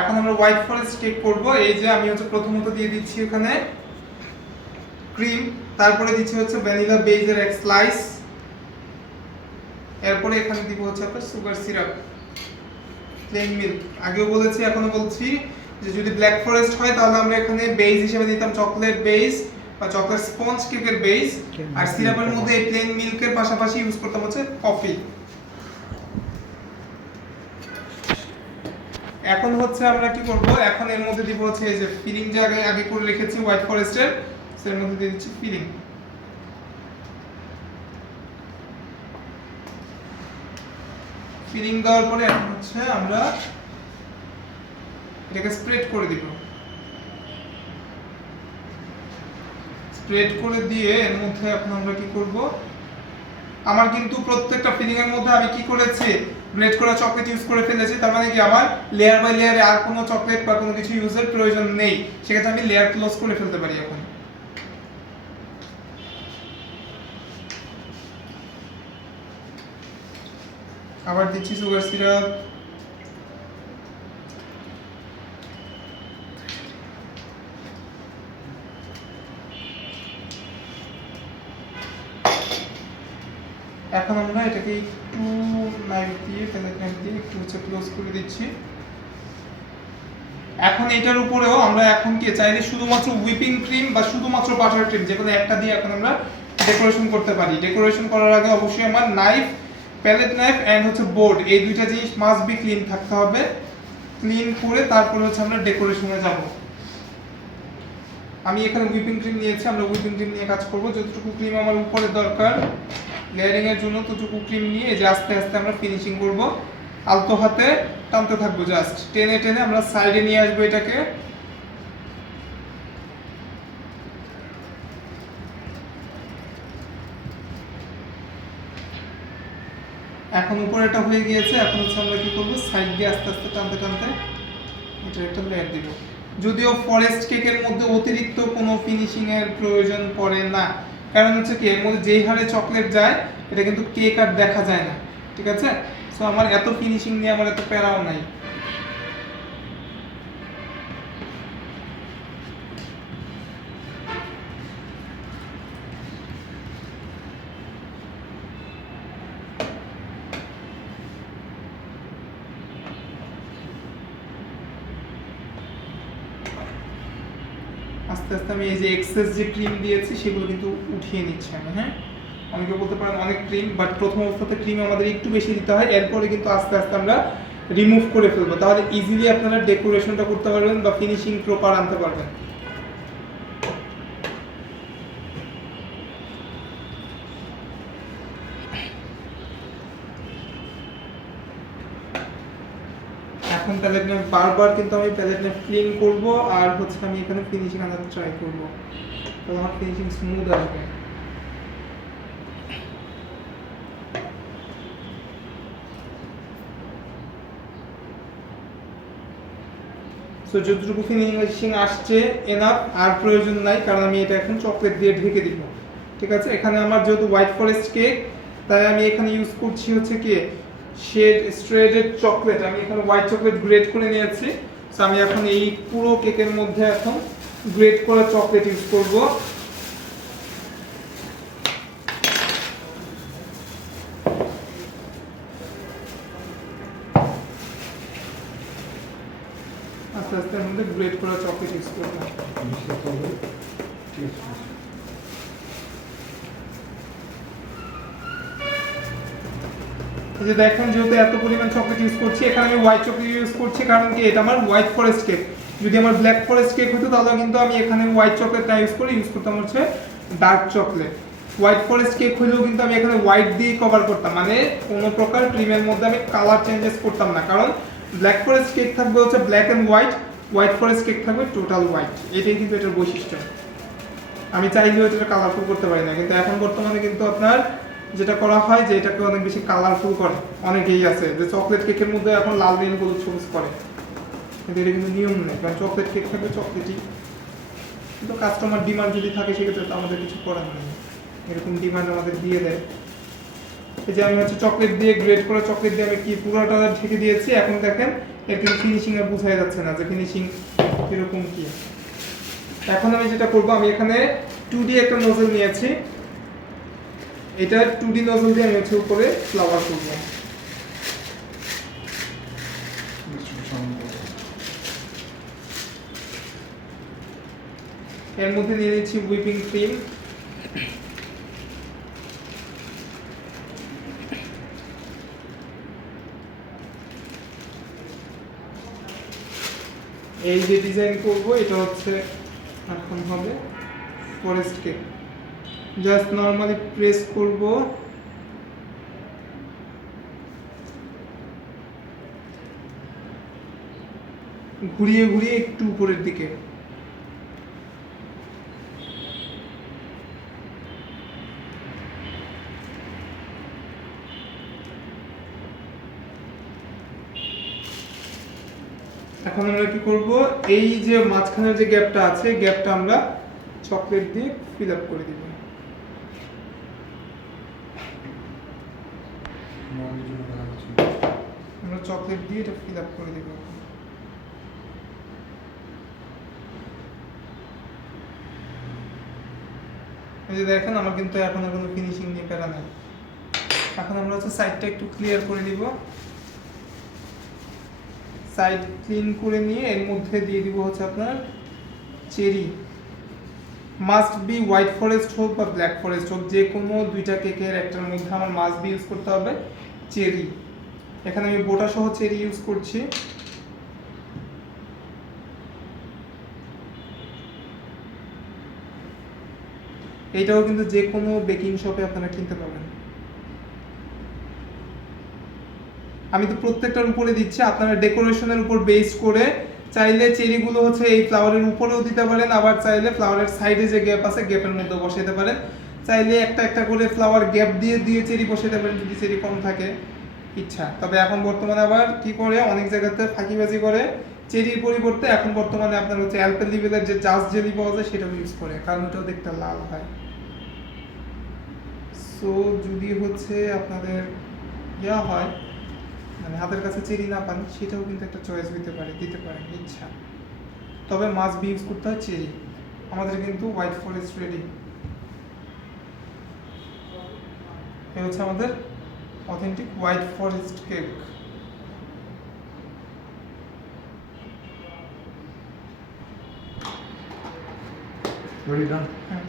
এখন আমরা white forest cake করব। এই যে আমি হচ্ছে প্রথমত দিয়ে দিচ্ছি এখানে ক্রিম, তারপরে দিচ্ছি হচ্ছে ভ্যানিলা বেজের এক স্লাইস, এরপরে এখানে দিব হচ্ছে আপনার সুগার সিরাপ, প্লেন মিল্ক। আগেও বলেছি এখনো বলছি যে যদি ব্ল্যাক ফরেস্ট হয় তাহলে আমরা এখানে বেজ হিসেবে দিতাম চকলেট বেজ বা চকলেট স্পঞ্জ কেকের বেজ, আর সিরাপের মধ্যে এই প্লেন মিল্কের পাশাপাশি ইউজ করতাম হচ্ছে কফি। এখন হচ্ছে আমরা কি করব, এখন এর মধ্যে দিব হচ্ছে এই যে ফিলিং, জায়গায় আগে করে রেখেছি হোয়াইট ফরেস্টের, এর মধ্যে দিয়ে দিচ্ছি ফিলিং। ফিলিং দেওয়ার পরে এখন হচ্ছে আমরা এটাকে স্প্রেড করে দিব। স্প্রেড করে দিয়ে এর মধ্যে এখন আমরা কি করব, আমার কিন্তু প্রত্যেকটা ফিলিং এর মধ্যে আমি কি করেছি, গ্রেট করা চকলেট ইউজ করে ফেলেছি। তার মানে কি আমার লেয়ার বাই লেয়ারে আর কোনো চকলেট বা কোনো কিছু ইউজের প্রয়োজন নেই, সেক্ষেত্রে আমি লেয়ার ক্লোজ করে ফেলতে পারি। এখন আবার দিচ্ছি সুগার সিরাপ, এখন আমরা এটাকে একটু নাইফ দিয়ে প্যালেট নাইফ দিয়ে একটু হচ্ছে ক্লোজ করে দিচ্ছি। এখন এটার উপরেও আমরা এখন কি চাইলে শুধুমাত্র হুইপিং ক্রিম বা শুধুমাত্র বাটার ক্রিম যে কোনো একটা দিয়ে এখন আমরা ডেকোরেশন করতে পারি। ডেকোরেশন করার আগে অবশ্যই আমার নাইফ, প্যালেট নাইফ এন্ড হচ্ছে বোর্ড, এই দুইটা জিনিস মাস্ট বি ক্লিন থাকতে হবে। ক্লিন করে তারপরে হচ্ছে আমরা ডেকোরেশনে যাব। আমি এখানে হুইপিং ক্রিম নিয়েছি, আমরা হুইপিং ক্রিম নিয়ে কাজ করব। যতটুকু ক্রিম আমার উপরে দরকার লেয়ারিং এর জন্য ততটুকু ক্রিম নিয়ে যে আস্তে আস্তে আমরা ফিনিশিং করব। আলতো হাতে টানতে থাকবো, জাস্ট টেনে টেনে আমরা সাইডে নিয়ে আসবো এটাকে। এখন উপরেটা হয়ে গিয়েছে, এখন হচ্ছে আমরা কি করবো, সাইড দিয়ে আস্তে আস্তে টানতে টানতে এটা একটা লেয়ার দিব। যদিও ফরেস্ট কেকের মধ্যে অতিরিক্ত কোনো ফিনিশিং এর প্রয়োজন পড়ে না, কারণ হচ্ছে কি এর মধ্যে যেই হারে চকলেট যায় এটা কিন্তু কেক আর দেখা যায় না, ঠিক আছে? সো আমার এত ফিনিশিং নিয়ে আমার এত প্যারাও নাই। আস্তে আস্তে আমি এই যে এক্সেস যে ক্রিম দিয়েছি সেগুলো কিন্তু উঠিয়ে নিচ্ছি আমি। হ্যাঁ, অনেকে বলতে পারেন অনেক ক্রিম, বাট প্রথম অবস্থাতে ক্রিম আমাদের একটু বেশি দিতে হয়, এরপরে কিন্তু আস্তে আস্তে আমরা রিমুভ করে ফেলবো, তাহলে ইজিলি আপনারা ডেকোরেশনটা করতে পারবেন বা ফিনিশিং প্রপার আনতে পারবেন। এখন প্যালেট নাইফ বারবার কিন্তু আমি প্যালেট নাইফ ক্লিন করব, আর হচ্ছে আমি এখানে ফিনিশিং আনাতে ট্রাই করব, তাহলে আমার ফিনিশিং স্মুথ আসবে। সো যতটুকু ফিনিশিং আসছে এনাফ, আর প্রয়োজন নাই, কারণ আমি এটা এখন চকলেট দিয়ে ঢেকে দিব। ঠিক আছে, এখানে আমার যেহেতু হোয়াইট ফরেস্ট কেক, তাই আমি এখানে ইউজ করছি হচ্ছে কি শ্রেডেড চকলেট। আমি এখানে হোয়াইট চকলেট গ্রেট করে নিয়েছি। সো আমি এখন এই পুরো কেকের মধ্যে এখন গ্রেট করা চকলেট ইউজ করব। আস্তে আস্তে এর মধ্যে গ্রেট করা চকলেট ইউজ করব। এই যে দেখেন, যেহেতু এত পরিমাণ চকলেট ইউজ করছি, এখানে আমি হোয়াইট চকলেট ইউজ করছি, কারণ কি এটা আমার হোয়াইট ফরেস্ট কেক। যদি আমার ব্ল্যাক ফরেস্ট কেক হতো তাহলে কিন্তু আমি এখানে হোয়াইট চকলেট না ইউজ করে ইউজ করতাম হচ্ছে dark chocolate. White forest cake হলেও কিন্তু আমি এখানে হোয়াইট দিয়ে কভার করতাম, মানে কোনো প্রকার ক্রিমের মধ্যে আমি কালার চেঞ্জেস করতাম না, কারণ ব্ল্যাক ফরেস্ট কেক থাকবে হচ্ছে black and white, white forest cake থাকবে টোটাল হোয়াইট। এটাই কিন্তু এটার বৈশিষ্ট্য। আমি চাইলেও এটা কালারফুল করতে পারি না, কিন্তু এখন বর্তমানে কিন্তু আপনার যেটা করা হয় যে এটাকে অনেক বেশি কালারফুল করে। অনেকেই আছে যে চকলেট কেকের মধ্যে এখন লাল নীল হলুদ সবুজ করে, কিন্তু এটা কিন্তু নিয়ম নেই, কারণ চকলেট কেক থাকবে চকলেটই। কিন্তু কাস্টমার ডিমান্ড যদি থাকে সেক্ষেত্রে তো আমাদের কিছু করার নেই, এরকম ডিমান্ড আমাদের দিয়ে দেয়। এই যে আমি হচ্ছে চকলেট দিয়ে গ্রেট করে চকলেট দিয়ে আমি কি পুরোটা ঢেকে দিয়েছি। এখন দেখেন এর কিন্তু ফিনিশিং আর বোঝাই যাচ্ছে না যে ফিনিশিং কিরকম কি। এখন আমি যেটা করব, আমি এখানে 2D একটা নজল নিয়েছি, এটা 2D নজল দিয়ে আমি হচ্ছে উপরে ফ্লাওয়ার করব। এর মধ্যে নিয়ে নিচ্ছি হুইপিং ক্রিম, এই যে ডিজাইন করব এটা হচ্ছে এখন হবে forest cake. Just normally press করব, ঘুরিয়ে ঘুরিয়ে একটু উপরের দিকে। এখন আমরা কি করব, এই যে মাঝখানের যে গ্যাপটা আছে, গ্যাপটা আমরা চকলেট দিয়ে ফিল আপ করে দিব। আমরা চকলেট দিয়ে এটা ফিল আপ করে দিব। এই যে দেখেন আমার কিন্তু এখনো কোনো ফিনিশিং নিয়ে প্যারা নাই। এখন আমরা হচ্ছে সাইডটা একটু ক্লিয়ার করে দিব, সাইড ক্লিন করে নিয়ে এর মধ্যে দিয়ে দিব হচ্ছে আপনার cherry. Must be white forest হোক বা ব্ল্যাক ফরেস্ট হোক, যে কোনো দুইটা কেকের একটার মধ্যে আমার মাস্ট বি ইউজ করতে হবে চেরি। এখানে আমি বোটা সহ চেরি ইউজ করছি। এইটাও কিন্তু যে কোনো বেকিং শপে আপনারা কিনতে পাবেন। আমি তো প্রত্যেকটার উপরে দিচ্ছি, আপনারা ডেকোরেশনের উপর বেস করে চাইলে চেরিগুলো হচ্ছে এই ফ্লাওয়ারের উপরেও দিতে পারেন, আবার চাইলে ফ্লাওয়ারের সাইডে যে গ্যাপ আছে গ্যাপের মধ্যে বসাতে পারেন, চাইলে একটা একটা করে ফ্লাওয়ার গ্যাপ দিয়ে দিয়ে চেরি বসাতে পারেন যদি চেরি কম থাকে ইচ্ছা। তবে এখন বর্তমানে আবার কি করে অনেক জায়গাতে ফাঁকিবাজি করে, চেরির পরিবর্তে এখন বর্তমানে আপনার হচ্ছে অ্যালপেনলিবেলের যে জাস্ট জেলি পাওয়া যায় সেটাও ইউজ করে, কারণ ওটাও দেখতে লাল হয়। সো যদি হচ্ছে আপনাদের ইয়া হয়, মানে হাতের কাছে চেরি না পান, সেটাও কিন্তু একটা চয়েস দিতে পারেন ইচ্ছা। তবে মাস্ট বি ইউজ করতে হয় চেরি। আমাদের কিন্তু হোয়াইট ফরেস্ট রেডি। এই হচ্ছে আমাদের authentic white forest cake. Ready done? হ্যাঁ